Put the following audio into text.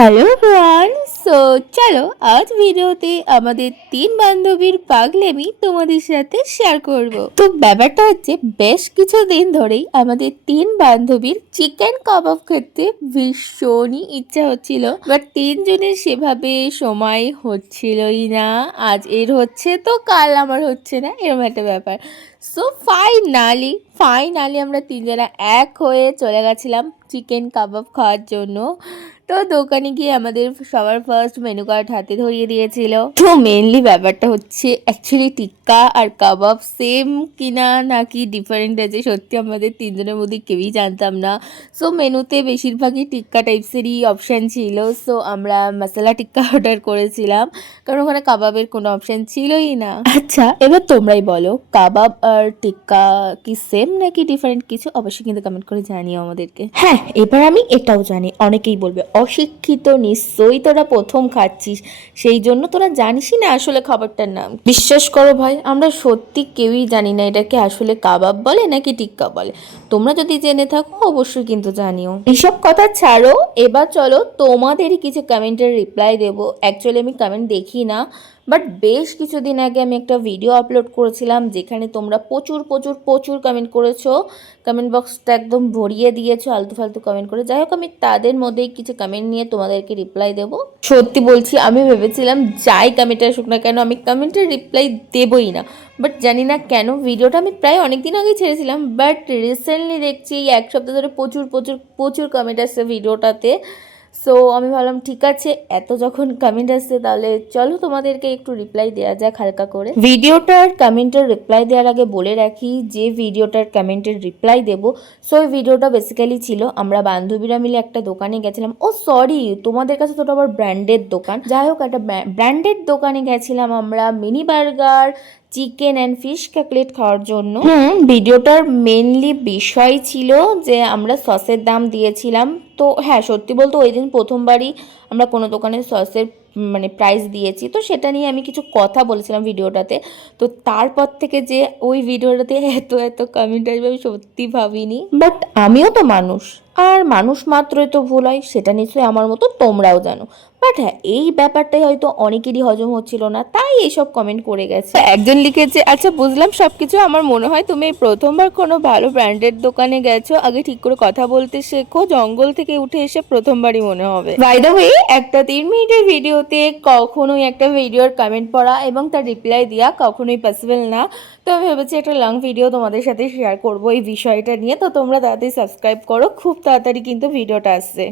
Hello one so চলো, আজ ভিডিওতে আমাদের তিন বান্ধবীর পাগলেমি তোমাদের সাথে শেয়ার করব। তো ব্যাপারটা হচ্ছে, বেশ কিছুদিন ধরেই আমাদের তিন বান্ধবীর চিকেন কাবাব খেতে ভীষণই ইচ্ছা হচ্ছিল বাট তিনজনের সেভাবে সময় হচ্ছিলই না। আজ এর হচ্ছে তো, কাল আমার হচ্ছে না, এরকম একটা ব্যাপার। সো ফাইনালি ফাইনালি আমরা তিনজনা এক হয়ে চলে গেছিলাম চিকেন কাবাব খাওয়ার জন্য। তো দোকানে গিয়ে আমাদের সবার ফার্স্ট মেনু কার্ড হাতে ধরিয়ে দিয়েছিল। তো মেনলি ব্যাপারটা হচ্ছে অ্যাকচুয়ালি টিক্কা আর কাবাব সেম কিনা নাকি ডিফারেন্ট আছে সত্যি আমাদের তিনজনের মধ্যে কেউই জানতাম না। সো মেনুতে বেশিরভাগই টিক্কা টাইপসেরই অপশান ছিল। সো আমরা মশলা টিক্কা অর্ডার করেছিলাম। কারণ ওখানে কাবাবের কোনো অপশান ছিলই না। আচ্ছা এবার তোমরাই বলো কাবাব আর টিক্কা কি সেম নাকি ডিফারেন্ট কিছু? অবশ্যই কিন্তু কমেন্ট করে জানিও আমাদেরকে। হ্যাঁ এবার আমি এটাও জানি। অনেকেই বলবে অশিক্ষিত, নিশ্চয়ই তোরা প্রথম খাচ্ছিস। সেই জন্য তোরা জানিসই না আসলে খাবারটার নাম। বিশ্বাস করো ভাই, আমরা সত্যি কেউই জানি না এটাকে আসলে কাবাব বলে নাকি টিক্কা বলে। তোমরা যদি জেনে থাকো, অবশ্যই কিন্তু জানিও। এইসব কথা ছাড়ো, এবার চলো তোমাদেরই কিছু কমেন্টের রিপ্লাই দেবো। অ্যাকচুয়ালি আমি কমেন্ট দেখি না বাট বেশ কিছুদিন আগে আমি একটা ভিডিও আপলোড করেছিলাম, যেখানে তোমরা প্রচুর প্রচুর প্রচুর কমেন্ট করেছ। কমেন্ট বক্সটা একদম ভরিয়ে দিয়েছ, আলতু ফালতু কমেন্ট করে। যাই হোক, আমি তাদের মধ্যেই কিছু কমেন্ট নিয়ে তোমাদেরকে রিপ্লাই দেবো। সত্যি বলছি, আমি ভেবেছিলাম যাই কমেন্ট আসুক না কেন, আমি কমেন্টের রিপ্লাই দেবই না। বাট জানি না কেন ভিডিওটা আমি প্রায় অনেক দিন আগেই ছেড়েছিলাম। বাট রিসেন্টলি দেখছি এক সপ্তাহ ধরে প্রচুর প্রচুর প্রচুর কমেন্ট আসছে ভিডিওটাতে সো আমি ভাবলাম, ঠিক আছে, এত যখন কমেন্ট আসছে, তাহলে চলো তোমাদেরকে একটু রিপ্লাই দেওয়া যাক হালকা করে. ভিডিওটার কমেন্টের রিপ্লাই দেওয়ার আগে বলে রাখি, যে ভিডিওটার কমেন্টের রিপ্লাই দেবো। সো ওই ভিডিওটা বেসিক্যালি ছিল, আমরা বান্ধবীরা মিলে একটা দোকানে গেছিলাম। ও সরি তোমাদের কাছে তো আবার ব্র্যান্ডেড দোকান। যাই হোক, একটা ব্র্যান্ডেড দোকানে গেছিলাম আমরা mini burger chicken and fish cutlet খাওয়ার জন্য। ভিডিওটার মেনলি বিষয় ছিল যে আমরা সসের দাম দিয়েছিলাম। তো হ্যাঁ সত্যি বলতে ওই দিন প্রথমবারই আমরা কোনো দোকানে সসের মানে প্রাইস দিয়েছি। তো সেটা নিয়ে আমি কিছু কথা বলেছিলাম ভিডিওটাতে। তো তারপর থেকে যে ওই ভিডিওটাতে এত এত কমেন্ট আসবে আমি সত্যি ভাবিনি। বাট আমিও তো মানুষ। আর মানুষ মাত্রই তো ভুল হয় সেটা নিশ্চয়ই আমার মতো তোমরাও জানো। বাট হ্যাঁ এই ব্যাপারটাই হয়তো অনেকেরই হজম হচ্ছিল না তাই এইসব কমেন্ট করে গেছে। একজন লিখেছে আচ্ছা বুঝলাম সব কিছু আমার মনে হয় তুমি প্রথমবার কোনো ভালো ব্র্যান্ডেড দোকানে গেছো। আগে ঠিক করে কথা বলতে শেখো। জঙ্গল থেকে উঠে এসে প্রথমবারই মনে হবে। বাই দ্য ওয়ে একটা তিন মিনিটের ভিডিওতে কখনোই একটা ভিডিওর কমেন্ট পড়া এবং তার রিপ্লাই দেওয়া কখনোই পসিবল না। তো আমি ভেবেছি একটা লং ভিডিও তোমাদের সাথে শেয়ার করব এই বিষয়টা নিয়ে। তো তোমরা তাড়াতাড়ি সাবস্ক্রাইব করো খুব তাড়াতাড়ি কিন্তু ভিডিওটা আসছে।